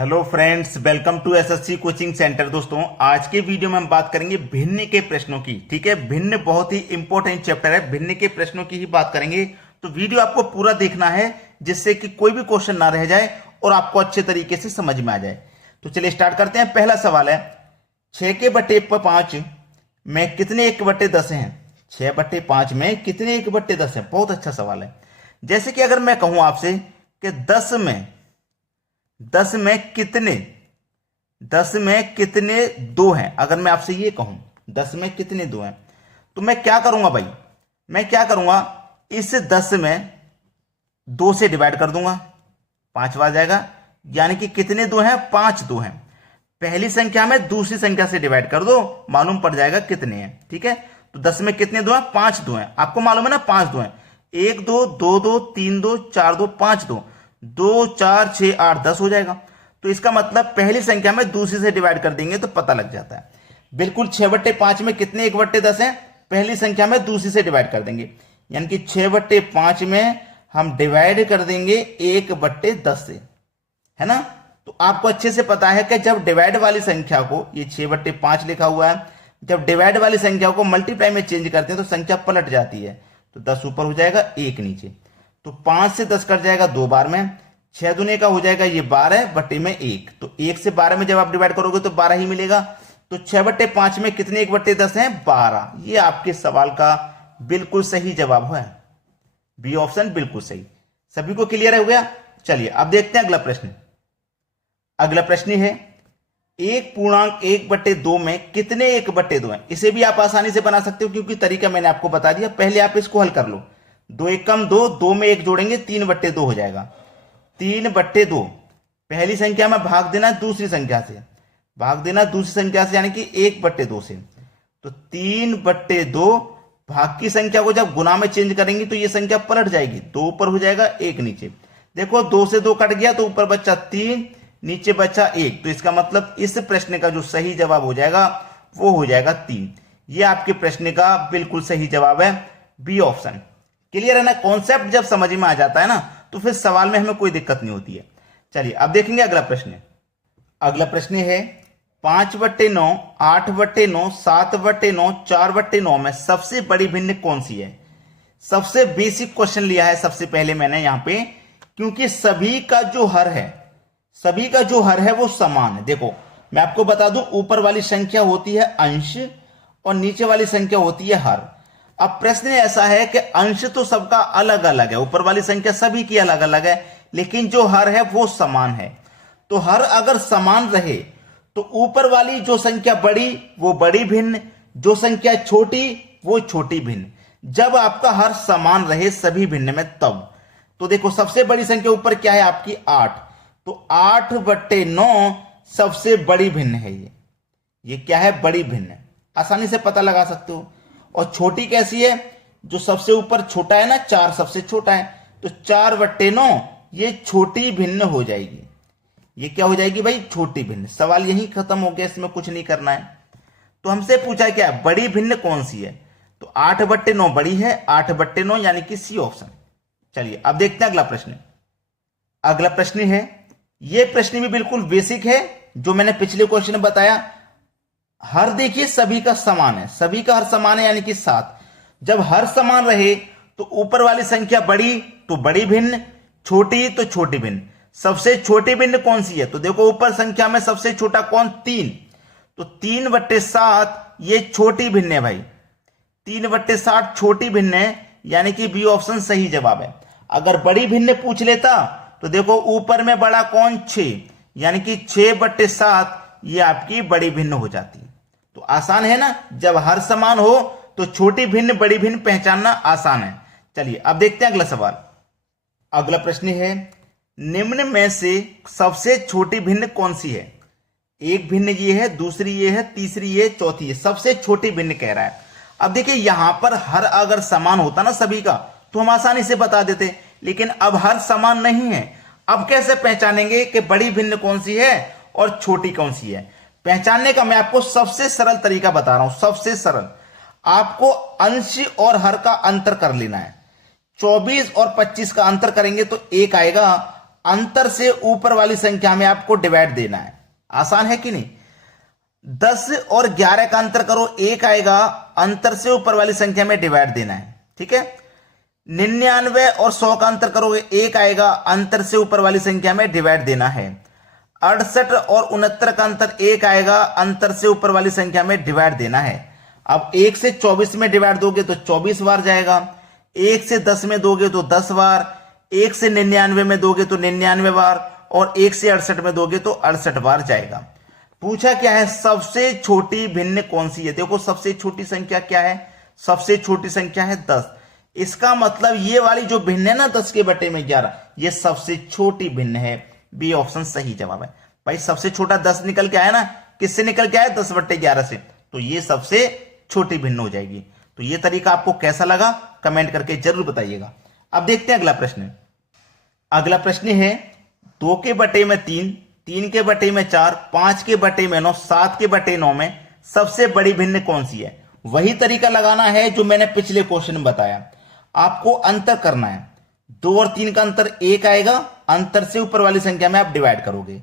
Hello friends, welcome to SSC coaching centre. दोस्तों, आज के वीडियो में हम बात करेंगे भिन्न के प्रश्नों की। ठीक है, भिन्न बहुत ही इंपॉर्टेंट चैप्टर है, भिन्न के प्रश्नों की ही बात करेंगे। तो वीडियो आपको पूरा देखना है जिससे कि कोई भी क्वेश्चन ना रह जाए और आपको अच्छे तरीके से समझ में आ जाए। तो चलिए स्टार्ट करते हैं। पहला सवाल है, 6/5 में कितने 1/10 हैं? 6/5 में कितने 1/10 हैं? बहुत अच्छा सवाल है। जैसे कि अगर मैं कहूं आपसे कि 10 में कितने 2 हैं, अगर मैं आपसे ये कहूं 10 में कितने 2 हैं, तो मैं क्या करूंगा भाई? मैं क्या करूंगा, इस 10 में 2 से डिवाइड कर दूंगा, 5 आ जाएगा। यानी कि कितने 2 हैं? 5 2 हैं। पहली संख्या में दूसरी संख्या से डिवाइड कर दो, मालूम पड़ जाएगा कितने हैं। ठीक है, तो 10 में कितने 2 हैं? 5 2 हैं। आपको मालूम है ना, 5 2 हैं। 1 2 2 2 3 2 4 2 5 2 2 4 6 8 10 हो जाएगा। तो इसका मतलब पहली संख्या में दूसरी से डिवाइड कर देंगे तो पता लग जाता है। बिल्कुल 6/5 में कितने 1/10 हैं? पहली संख्या में दूसरी से डिवाइड कर देंगे, यानी कि 6/5 में हम डिवाइड कर देंगे 1/10 से, है ना। तो आपको अच्छे से पता है कि जब डिवाइड वाली संख्या को, ये 6/5 लिखा हुआ है, जब डिवाइड वाली संख्या को मल्टीप्लाई में चेंज करते हैं तो संख्या पलट जाती है। तो 10 ऊपर हो जाएगा, 1 नीचे। तो 5 से 10 कट जाएगा 2 बार में, 6 दूने का हो जाएगा ये 12/1। तो 1 से 12 में जब आप डिवाइड करोगे तो 12 ही मिलेगा। तो 6/5 में कितने 1/10 हैं? 12। ये आपके सवाल का बिल्कुल सही जवाब है, बी ऑप्शन बिल्कुल सही। सभी को क्लियर हो गया? चलिए अब देखते हैं अगला प्रश्न। अगला प्रश्न है, 1/1/2 में कितने 1/2 हैं? इसे भी आप आसानी से बना सकते हो क्योंकि तरीका मैंने आपको बता दिया। पहले आप इसको हल कर लो। 2 1 कम 2, 2 में 1 जोड़ेंगे 3/2 हो जाएगा। 3/2 पहली संख्या में भाग देना दूसरी संख्या से, यानी कि 1/2 से। तो 3/2 भाग की संख्या को जब गुना में चेंज करेंगे तो ये संख्या पलट जाएगी, 2 ऊपर हो जाएगा 1 नीचे। देखो 2 से 2 कट गया तो ऊपर बचा 3, नीचे बचा 1। तो इसका मतलब इस प्रश्न का जो सही जवाब हो जाएगा वो हो जाएगा 3। ये आपके प्रश्न का बिल्कुल सही जवाब है, बी ऑप्शन। क्लियर है ना? कॉन्सेप्ट जब समझ में आ जाता है ना तो फिर सवाल में हमें कोई दिक्कत नहीं होती है। चलिए अब देखेंगे अगला प्रश्न। अगला प्रश्न है, 5/9 8/9 7/9 4/9 में सबसे बड़ी भिन्न कौन सी है? सबसे बेसिक क्वेश्चन लिया है सबसे पहले मैंने यहां पे, क्योंकि सभी का जो हर है वो समान है। देखो मैं आपको बता दूं, ऊपर वाली संख्या होती है अंश और नीचे वाली संख्या होती है हर। अब प्रश्न ऐसा है कि अंश तो सबका अलग अलग है, ऊपर वाली संख्या सभी की अलग अलग है, लेकिन जो हर है वो समान है। तो हर अगर समान रहे तो ऊपर वाली जो संख्या बड़ी वो बड़ी भिन्न, जो संख्या छोटी वो छोटी भिन्न। जब आपका हर समान रहे सभी भिन्न में तब। तो देखो सबसे बड़ी संख्या ऊपर क्या है आपकी? 8। तो 8/9 सबसे बड़ी भिन्न है। ये क्या है? बड़ी भिन्न। आसानी से पता लगा सकते हो। और छोटी कैसी है? जो सबसे ऊपर छोटा है ना, 4 सबसे छोटा है, तो 4/9 ये छोटी भिन्न हो जाएगी। ये क्या हो जाएगी भाई? छोटी भिन्न। सवाल यही खत्म हो गया, इसमें कुछ नहीं करना है। तो हमसे पूछा क्या, बड़ी भिन्न कौन सी है? तो 8/9 बड़ी है, 8/9 यानी कि सी ऑप्शन। चलिए अब देखते हैं अगला प्रश्न। अगला प्रश्न है, यह प्रश्न भी बिल्कुल बेसिक है, जो मैंने पिछले क्वेश्चन में बताया। हर देखिए सभी का समान है, सभी का हर समान है यानी कि 7। जब हर समान रहे तो ऊपर वाली संख्या बड़ी तो बड़ी भिन्न, छोटी तो छोटी भिन्न। सबसे छोटी भिन्न कौन सी है? तो देखो ऊपर संख्या में सबसे छोटा कौन? 3। तो 3/7 ये छोटी भिन्न है भाई। 3/7 छोटी भिन्न है, यानी कि बी ऑप्शन सही जवाब है। अगर बड़ी भिन्न पूछ लेता तो देखो ऊपर में बड़ा कौन? 6, यानी कि 6/7 ये आपकी बड़ी भिन्न हो जाती। तो आसान है ना, जब हर समान हो तो छोटी भिन्न बड़ी भिन्न पहचानना आसान है। चलिए अब देखते हैं अगला सवाल। अगला प्रश्न है, निम्न में से सबसे छोटी भिन्न कौन सी है? एक भिन्न ये है, दूसरी ये है, तीसरी ये, चौथी ये। सबसे छोटी भिन्न कह रहा है। अब देखिए यहां पर हर अगर समान होता ना सभी का तो हम आसानी से बता देते, लेकिन अब हर समान नहीं है। अब कैसे पहचानेंगे कि बड़ी भिन्न कौन सी है और छोटी कौन सी है? पहचानने का मैं आपको सबसे सरल तरीका बता रहा हूं, सबसे सरल। आपको अंश और हर का अंतर कर लेना है। 24 और 25 का अंतर करेंगे तो 1 आएगा। अंतर से ऊपर वाली संख्या में आपको डिवाइड देना है। आसान है कि नहीं? 10 और 11 का अंतर करो, 1 आएगा, अंतर से ऊपर वाली संख्या में डिवाइड देना है। ठीक है। 99 और 100 का अंतर करोगे, 1 आएगा, अंतर से ऊपर वाली संख्या में डिवाइड देना है। 68 और 69 का अंतर 1 आएगा, अंतर से ऊपर वाली संख्या में डिवाइड देना है। अब 1 से 24 में डिवाइड दोगे तो 24 बार जाएगा, 1 से 10 में दोगे तो 10 बार, 1 से 99 में दोगे तो 99 बार, और 1 से 68 में दोगे तो 68 बार जाएगा। पूछा क्या है? सबसे छोटी भिन्न कौन सी है? देखो सबसे छोटी संख्या क्या है? सबसे छोटी संख्या है 10। इसका मतलब ये वाली जो भिन्न है ना 10 के बटे में 11, ये सबसे छोटी भिन्न है। बी ऑप्शन सही जवाब है। भाई सबसे छोटा 10 निकल के आया ना, किससे निकल के आया? 10 बटे 11 से, तो ये सबसे छोटी भिन्न हो जाएगी। तो ये तरीका आपको कैसा लगा कमेंट करके जरूर बताइएगा। अब देखते हैं अगला प्रश्न। अगला प्रश्न है 2 के बटे में 3, 3 के बटे में 4, 5 के बटे में 9, 7 के बटे 9 में सबसे बड़ी भिन्न कौन सी है? वही तरीका लगाना है जो मैंने पिछले क्वेश्चन में बताया। आपको अंतर करना है। 2 और 3 का अंतर 1 आएगा, अंतर से ऊपर वाली संख्या में आप डिवाइड करोगे।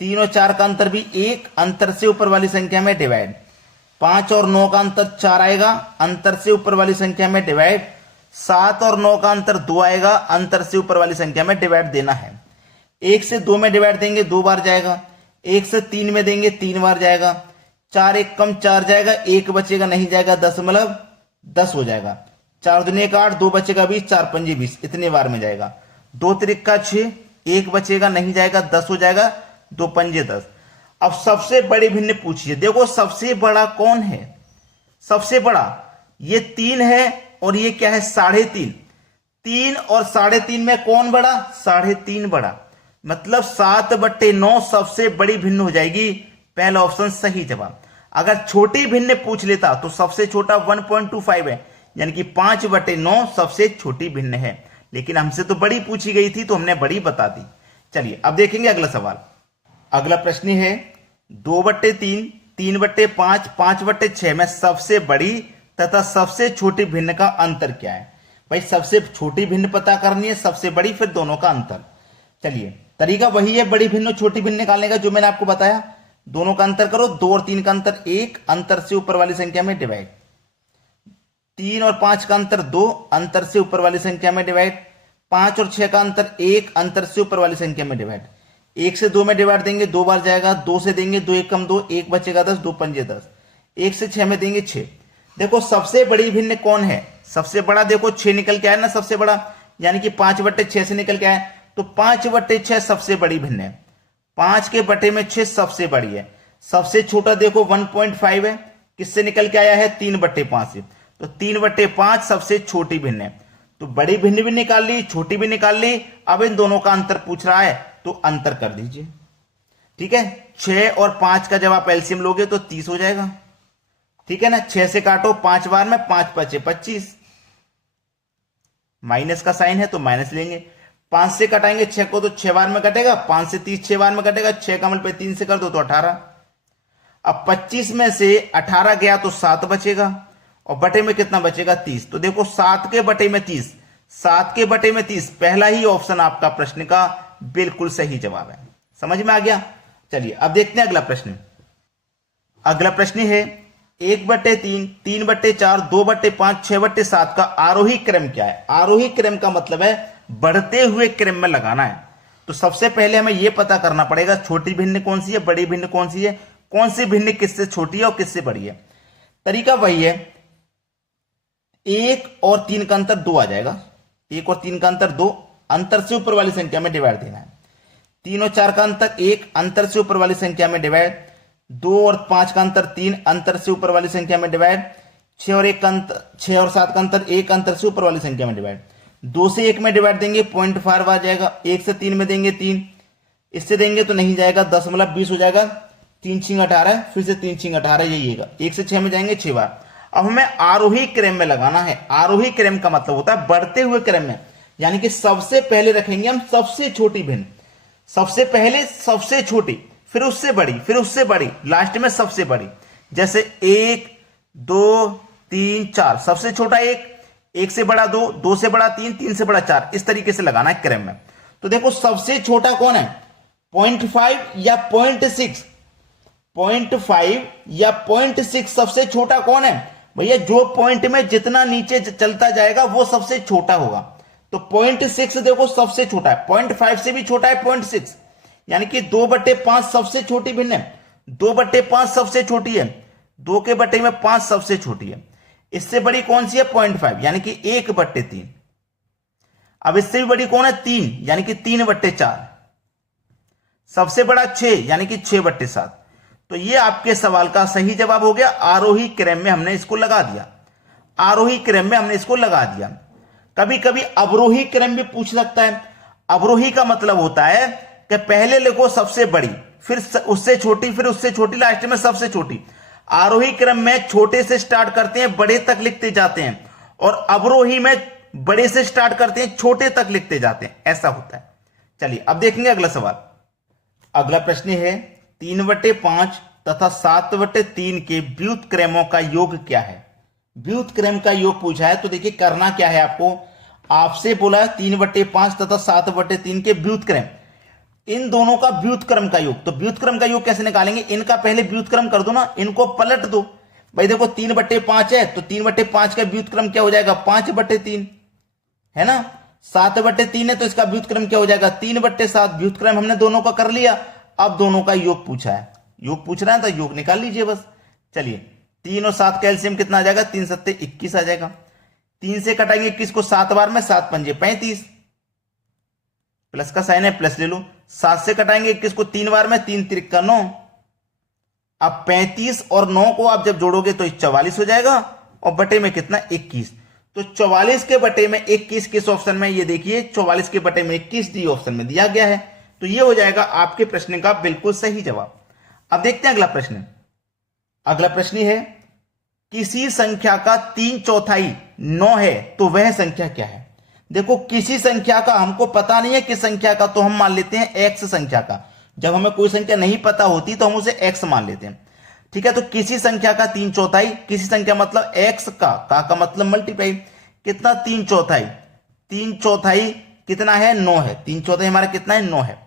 3 और 4 का अंतर भी 1, अंतर से ऊपर वाली संख्या में डिवाइड। 5 और 9 का अंतर 4 आएगा, अंतर से ऊपर वाली संख्या में डिवाइड। 7 और 9 का अंतर 2 आएगा, अंतर से ऊपर वाली संख्या में डिवाइड देना है। 1 से 2 में डिवाइड देंगे 2 बार जाएगा, 1 से 3 में देंगे 3 बार जाएगा। 4 1 कम 4 जाएगा, 1 बचेगा नहीं जाएगा, 10 हो जाएगा। 4 दूनी 8, 2 बचेगा 20, 4 पंजे 20, इतने बार में जाएगा। 2 त्रिका 6, 1 बचेगा नहीं जाएगा, 10 हो जाएगा, 2 पंजे 10। अब सबसे बड़ी भिन्न पूछिए। देखो सबसे बड़ा कौन है? सबसे बड़ा ये 3 है और ये क्या है? 3.5। 3 और 3.5 में कौन बड़ा? 3.5 बड़ा। मतलब 7 बटे 9 सबसे बड़ी भिन्न हो जाएगी। पहला ऑप्शन सही जवाब। अगर छोटी भिन्न पूछ लेता तो सबसे छोटा 1.25 है, यानी कि 5 बटे 9 सबसे छोटी भिन्न है। लेकिन हमसे तो बड़ी पूछी गई थी तो हमने बड़ी बता दी। चलिए अब देखेंगे अगला सवाल। अगला प्रश्न है 2 बटे 3, 3 बटे 5, 5 बटे 6 में सबसे बड़ी तथा सबसे छोटी भिन्न का अंतर क्या है? भाई सबसे छोटी भिन्न पता करनी है, सबसे बड़ी, फिर दोनों का अंतर। चलिए तरीका वही है बड़ी भिन्न और छोटी भिन्न निकालने का जो मैंने आपको बताया। दोनों का अंतर करो, 2 और 3 का अंतर 1, अंतर से ऊपर वाली संख्या में डिवाइड। 3 और 5 का अंतर 2, अंतर से ऊपर वाली संख्या में डिवाइड। 5 और 6 का अंतर 1, अंतर से ऊपर वाली संख्या में डिवाइड। 1 से 2 में डिवाइड देंगे 2 बार जाएगा, 2 से देंगे 2 1 कम 2, 1 बचेगा 10, 2 पंजे 10। 1 से 6 में देंगे 6। देखो सबसे बड़ी भिन्न कौन है? सबसे बड़ा देखो 6 निकल के आया ना सबसे बड़ा, यानी कि 5 बटे 6 से निकल के आया, तो 5 बटे 6 सबसे बड़ी भिन्न है। 5 के बटे में 6 सबसे बड़ी है। सबसे छोटा देखो 1.5 है, किससे निकल के आया है? 3 बटे 5 से, तो 3 बटे 5 सबसे छोटी भिन्न है। तो बड़ी भिन्न भी निकाल ली, छोटी भी निकाल ली। अब इन दोनों का अंतर पूछ रहा है तो अंतर कर दीजिए। ठीक है, 6 और 5 का जब आप एलसीएम लोगे तो 30 हो जाएगा। ठीक है ना, 6 से काटो 5 बार में, 5 बचे 25, माइनस का साइन है तो माइनस लेंगे। 5 से कटाएंगे 6 को तो 6 बार में कटेगा, 5 से 30 6 बार में कटेगा, 6 का मल्टीप्लाई 3 से कर दो तो 18। अब 25 में से 18 गया तो 7 बचेगा और बटे में कितना बचेगा? 30। तो देखो 7 के बटे में 30, 7 के बटे में 30, पहला ही ऑप्शन आपका प्रश्न का बिल्कुल सही जवाब है। समझ में आ गया? चलिए अब देखते हैं अगला प्रश्न। अगला प्रश्न है 1 बटे 3, 3 बटे 4, 2 बटे 5, 6 बटे 7 का आरोही क्रम क्या है? आरोही क्रम का मतलब है बढ़ते हुए क्रम में लगाना है। तो सबसे पहले हमें यह पता करना पड़ेगा छोटी भिन्न कौन सी है, बड़ी भिन्न कौन सी है, कौन सी भिन्न किससे छोटी है और किससे बड़ी है। तरीका वही है, 1 और 3 का अंतर 2 आ जाएगा। 1 और 3 का अंतर 2, अंतर से ऊपर वाली संख्या में डिवाइड देना है। 3 और 4 का अंतर 1, अंतर से ऊपर वाली संख्या में डिवाइड। 2 और 5 का अंतर 3, अंतर से ऊपर वाली संख्या में डिवाइड। 6 और 7 का अंतर 1, अंतर से ऊपर वाली संख्या में डिवाइड। 2 से 1 में डिवाइड देंगे 0.5 आ जाएगा। 1 से 3 में देंगे 3, इससे देंगे तो नहीं जाएगा, 10 हो जाएगा। 3 6 18, फिर से 3 6 18, यही है। 1 से 6 में जाएंगे 6 बार। अब हमें आरोही क्रम में लगाना है। आरोही क्रम का मतलब होता है बढ़ते हुए क्रम में, यानी कि सबसे पहले रखेंगे हम सबसे छोटी भिन्न, सबसे पहले सबसे छोटी, फिर उससे बड़ी, फिर उससे बड़ी, लास्ट में सबसे बड़ी। जैसे 1 2 3 4, सबसे छोटा 1, 1 से बड़ा 2, 2 से बड़ा 3, 3 से बड़ा 4, इस तरीके से लगाना है क्रम में। तो देखो सबसे छोटा कौन है, 0.5 या 0.6, 0.5 या 0.6 सबसे छोटा कौन है भैया, जो पॉइंट में जितना नीचे चलता जाएगा वो सबसे छोटा होगा। तो 0.6 देखो सबसे छोटा है, 0.5 से भी छोटा है 0.6, यानी कि 2/5 सबसे छोटी भिन्न है, 2/5 सबसे छोटी है, 2 के बटे में 5 सबसे छोटी है। इससे बड़ी कौन सी है, 0.5 यानी कि 1/3। अब इससे भी बड़ी कौन है, 3 यानी कि 3/4। सबसे बड़ा 6 यानी कि 6/7। तो ये आपके सवाल का सही जवाब हो गया। आरोही क्रम में हमने इसको लगा दिया, आरोही क्रम में हमने इसको लगा दिया। कभी कभी अवरोही क्रम भी पूछ सकता है। अवरोही का मतलब होता है कि पहले लिखो सबसे बड़ी, फिर उससे छोटी, फिर उससे छोटी, लास्ट में सबसे छोटी। आरोही क्रम में छोटे से स्टार्ट करते हैं, बड़े तक लिखते जाते हैं, और अवरोही में बड़े से स्टार्ट करते हैं, छोटे तक लिखते जाते हैं, ऐसा होता है। चलिए अब देखेंगे अगला सवाल। अगला प्रश्न है 3/5 तथा 7/3 के व्युत्क्रमों का योग क्या है। व्युत्क्रम का योग पूछा है, तो देखिए करना क्या है आपको, आपसे बोला 3/5 तथा 7/3 के व्युत्क्रम, इन दोनों का व्युत्क्रम का योग। तो व्युत्क्रम का योग कैसे निकालेंगे, इनका पहले व्युत्क्रम कर दो ना, इनको पलट दो भाई। देखो 3/5 है तो 3/5 का व्युत्क्रम क्या हो जाएगा, 5/3 है ना। 7/3 है तो इसका व्युत्क्रम क्या हो जाएगा, 3/7। व्युत्क्रम हमने दोनों का कर लिया, अब दोनों का योग पूछा है, योग पूछ रहा है तो योग निकाल लीजिए बस। चलिए 3 और 7 का एलसीएम कितना आ जाएगा, 3 7 21 आ जाएगा। 3 से कटाएंगे 21 को 7 बार में, 7 पंजे 35, प्लस का साइन है प्लस ले लो। 7 से कटाएंगे 21 को 3 बार में, 3 3 9। अब 35 और 9 को आप जब जोड़ोगे तो 44 हो जाएगा, और बटे में कितना 21। तो 44 के बटे में 21 किस ऑप्शन में, ये देखिए 44 के बटे में 21 डी ऑप्शन में दिया गया है। तो ये हो जाएगा आपके प्रश्न का बिल्कुल सही जवाब। अब देखते हैं अगला प्रश्न। अगला प्रश्न है किसी संख्या का 3/4 9 है तो वह संख्या क्या है। देखो किसी संख्या का हमको पता नहीं है किस संख्या का, तो हम मान लेते हैं एक्स संख्या का। जब हमें कोई संख्या नहीं पता होती तो हम उसे एक्स मान लेते हैं, ठीक है। तो किसी संख्या का 3/4, किसी संख्या मतलब एक्स का मतलब मल्टीप्लाई, कितना 3/4, 3/4 कितना है 9 है, 3/4 हमारा कितना है 9 है।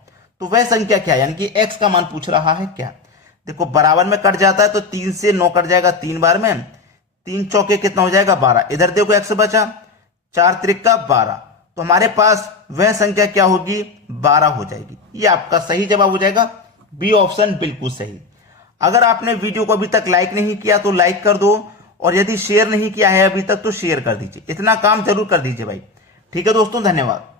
तो वह संख्या क्या है, यानी कि एक्स का मान पूछ रहा है क्या। देखो बराबर में कट जाता है तो 3 से 9 कट जाएगा 3 बार में, 3 चौके कितना हो जाएगा 12। इधर देखो एक्स बचा, 4 त्रिका 12, तो हमारे पास वह संख्या क्या होगी 12 हो जाएगी। ये आपका सही जवाब हो जाएगा, बी ऑप्शन बिल्कुल सही। अगर आपने वीडियो को अभी तक लाइक नहीं किया तो लाइक कर दो, और यदि शेयर नहीं किया है अभी तक तो शेयर कर दीजिए, इतना काम जरूर कर दीजिए भाई। ठीक है दोस्तों, धन्यवाद।